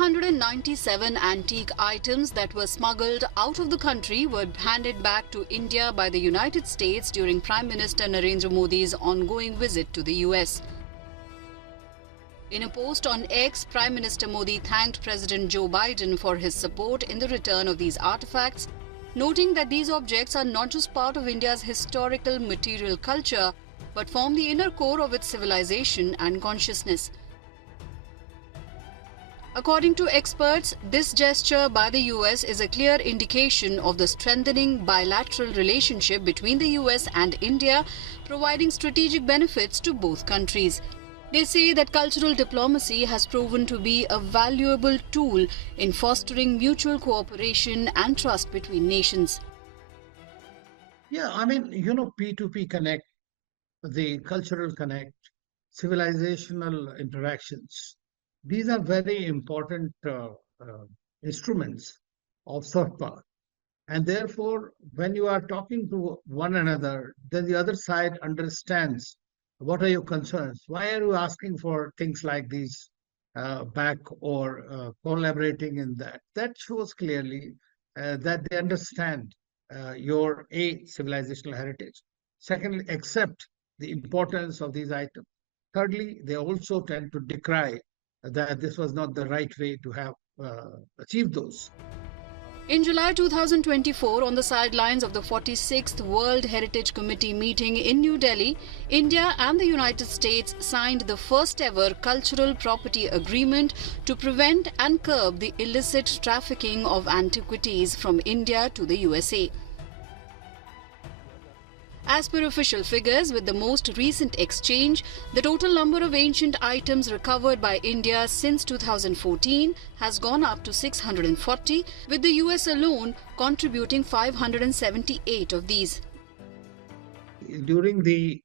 297 antique items that were smuggled out of the country were handed back to India by the United States during Prime Minister Narendra Modi's ongoing visit to the US. In a post on X, Prime Minister Modi thanked President Joe Biden for his support in the return of these artifacts, noting that these objects are not just part of India's historical material culture, but form the inner core of its civilization and consciousness. According to experts, this gesture by the US is a clear indication of the strengthening bilateral relationship between the US and India, providing strategic benefits to both countries. They say that cultural diplomacy has proven to be a valuable tool in fostering mutual cooperation and trust between nations. Yeah, P2P connect, the cultural connect, civilizational interactions. These are very important instruments of soft power. And therefore, when you are talking to one another, then the other side understands what are your concerns. Why are you asking for things like these back or collaborating in that? That shows clearly that they understand your civilizational heritage. Secondly, accept the importance of these items. Thirdly, they also tend to decry that this was not the right way to have achieved those. In July 2024, on the sidelines of the 46th World Heritage Committee meeting in New Delhi, India and the United States signed the first ever cultural property agreement to prevent and curb the illicit trafficking of antiquities from India to the USA. As per official figures, with the most recent exchange, the total number of ancient items recovered by India since 2014 has gone up to 640, with the US alone contributing 578 of these. During the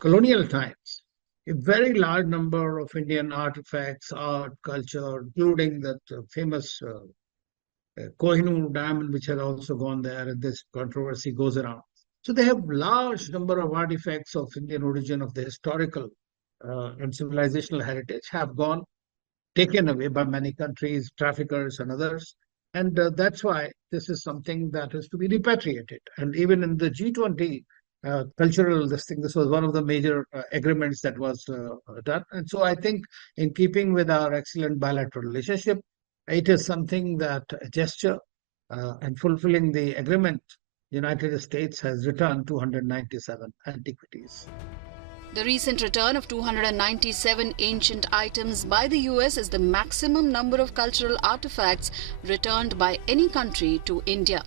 colonial times, a very large number of Indian artifacts, art, culture, including that famous Kohinoor diamond, which has also gone there, and this controversy goes around. So they have large number of artifacts of Indian origin of the historical and civilizational heritage have gone, taken away by many countries, traffickers and others. And that's why this is something that is to be repatriated. And even in the G20 cultural this was one of the major agreements that was done. And so I think in keeping with our excellent bilateral relationship, it is something that a gesture and fulfilling the agreement, United States has returned 297 antiquities. The recent return of 297 ancient items by the US is the maximum number of cultural artifacts returned by any country to India.